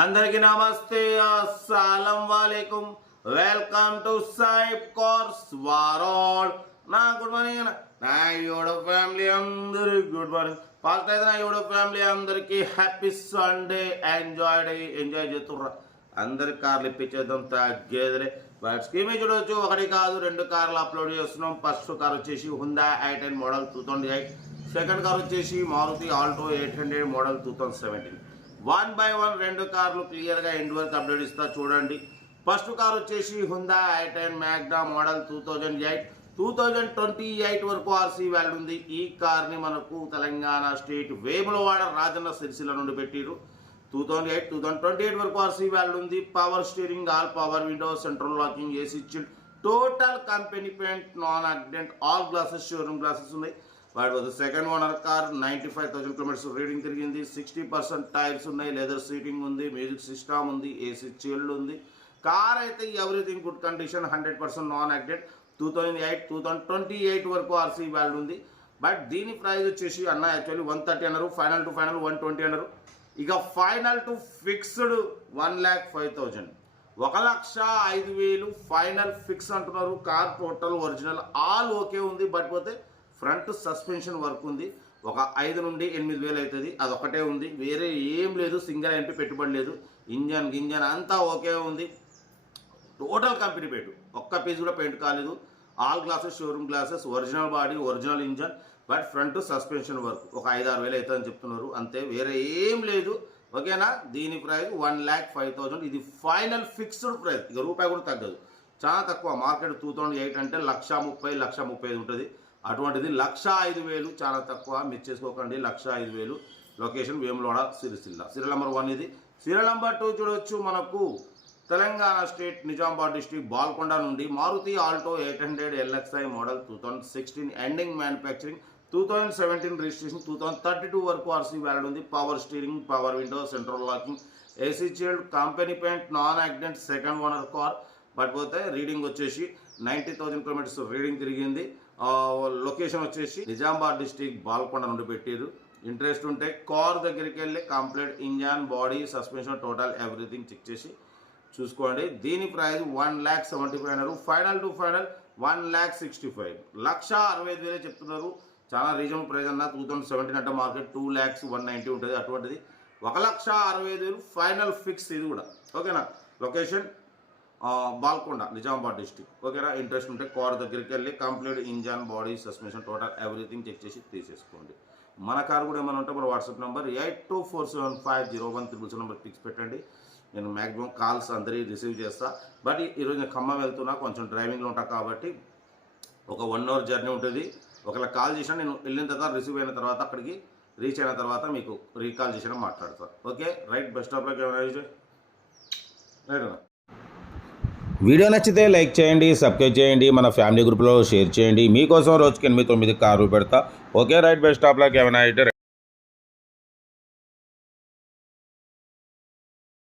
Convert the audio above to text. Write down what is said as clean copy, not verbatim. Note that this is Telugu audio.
అందరికీ నమస్తే, అస్సలం వాలేకుం. వెల్కమ్ టు సైబ్ కార్స్ వరల్డ్. నా గుడ్ మార్నింగ్ నా యూట్యూబ్ ఫ్యామిలీ అందరికి గుడ్ మార్నింగ్. ఫస్ట్ అయితే నా యూట్యూబ్ ఫ్యామిలీ అందరికి హ్యాపీ సండే. ఎంజాయ్ చేస్తుర్రా. అందరికి కార్లు ఇప్పించేద్దాం తగ్గేదిలే. బట్ స్కీమ్ చూడవచ్చు, ఒకటి కాదు రెండు కార్లు అప్లోడ్ చేస్తున్నాం. ఫస్ట్ కార్ వచ్చేసి Honda i10 model 2008. Second car వచ్చేసి మారుతి ఆల్టో 800 మోడల్ 2017. 1 by 1 రెండు కార్లు క్లియర్గా ఎండ్ వరకు అప్డేట్ ఇస్తా చూడండి. ఫస్ట్ కార్ వచ్చేసి హుండా i10 మ్యాగ్నా మోడల్ 2008. 2028 వరకు ఆర్సీ వాల్యూ ఉంది. ఈ కార్ని మనకు తెలంగాణ స్టేట్ వేములవాడ రాజన్న సిరిసిల్ల నుండి పెట్టిరు. 2008 2028 వరకు ఆర్సీ వాల్యూ ఉంది. Power steering, all power window, central locking, AC chill, total company paint, non accident, all glasses, showroom glasses ఉన్నాయి. వాటి వద్ద second owner car. 95,000 kilometres reading తిరిగింది. 60% టైర్స్ ఉన్నాయి. లెదర్ సీటింగ్ ఉంది. మ్యూజిక్ సిస్టమ్ ఉంది. ఏసీ చిల్డ్ ఉంది. కార్ అయితే everything good condition, 100% non accident. 2008 2028 వరకు ఆర్సీ వాల్యూ ఉంది. బట్ దీని ప్రైస్ వచ్చేసి అన్న యాక్చువల్లీ 130 అన్నారు. ఫైనల్ టు ఫైనల్ 120 అన్నారు. ఇక final to fixed 1,05,000, 1,05,000 final fix అంటున్నారు. Car total original all okay ఉంది. బట్ పోతే ఫ్రంట్ సస్పెన్షన్ వర్క్ ఉంది. ఒక 5 నుండి 8,000 అవుతుంది. అదొకటే ఉంది, వేరే ఏం లేదు. సింగిల్ ఎంపీ పెట్టుబడి లేదు. ఇంజన్ అంతా ఓకే ఉంది. టోటల్ కంపెనీ పెయింట్, ఒక్క పీస్ కూడా పెయింట్ కాలేదు. All glasses, showroom glasses, original body, original engine. But front suspension work ఒక 5-6,000 అవుతుందని చెప్తున్నారు. అంతే, వేరే ఏం లేదు. ఓకేనా. దీని ప్రైస్ 1,05,000. ఇది ఫైనల్ ఫిక్స్డ్ ప్రైస్. ఇక రూపాయి కూడా తగ్గదు. చాలా తక్కువ. మార్కెట్ 2008 అంటే 1,30,000 1,35,000 ఉంటుంది. అటువంటిది 1,05,000 చాలా తక్కువ. మిస్ చేసుకోకండి. 1,05,000. Location Vemulawada Sircilla. Serial number 1 ఇది. సీరియల్ నెంబర్ 2 చూడవచ్చు. మనకు తెలంగాణ స్టేట్ నిజామాబాద్ డిస్ట్రిక్ట్ బాల్కొండ నుండి Maruti Alto 800 LXI model 2016 ending manufacturing, 2017 registration, 2032 వరకు ఆర్సీ వాల్యూ ఉంది. Power steering, power window, central locking, AC chilled, company paint, non accident, second owner car. But పోతే రీడింగ్ వచ్చేసి 90,000 కిలోమీటర్స్ రీడింగ్ తిరిగింది. లొకేషన్ వచ్చేసి నిజామాబాద్ డిస్ట్రిక్ట్ బాల్కొండ నుండి పెట్టారు. ఇంట్రెస్ట్ ఉంటే కార్ దగ్గరికి వెళ్ళి complete engine, body, suspension, total everything check చేసి చూసుకోండి. దీని ప్రైస్ 1,75,000 అన్నారు. ఫైనల్ టు ఫైనల్ 1,65,000, 1,65,000 చెప్తున్నారు. చాలా రీజనబుల్ ప్రైస్ అన్న. 2017 అంటే మార్కెట్ 2,190 ఉంటుంది. అటువంటిది 1,65,000 ఫైనల్ ఫిక్స్. ఇది కూడా ఓకేనా. Location Balkonda, Nizamabad district. ఓకేనా. ఇంట్రెస్ట్ ఉంటే కార్ దగ్గరికి వెళ్ళి complete engine, body, suspension, total everything check చేసి తీసేసుకోండి. మన కార్ కూడా ఏమైనా ఉంటే మన వాట్సాప్ నెంబర్ 82475013 నెంబర్ ఫిక్స్ పెట్టండి. నేను మ్యాక్సిమం కాల్స్ అందరికీ రిసీవ్ చేస్తా. బట్ ఈరోజు నేను ఖమ్మం వెళ్తున్నా, కొంచెం డ్రైవింగ్లో ఉంటా కాబట్టి ఒక 1 అవర్ జర్నీ ఉంటుంది. ఒకవేళ కాల్ చేసినా నేను వెళ్ళిన తర్వాత, రిసీవ్ అయిన తర్వాత, అక్కడికి రీచ్ అయిన తర్వాత మీకు రీకాల్ చేసినా మాట్లాడతాను. Okay right. Best of luck. Right అన్న. వీడియో నచ్చితే లైక్ చేయండి, సబ్స్క్రైబ్ చేయండి, మన ఫ్యామిలీ గ్రూప్లో షేర్ చేయండి. మీకోసం రోజుకి 8-9 కార్లు పెడతా. Okay right. Best of luck.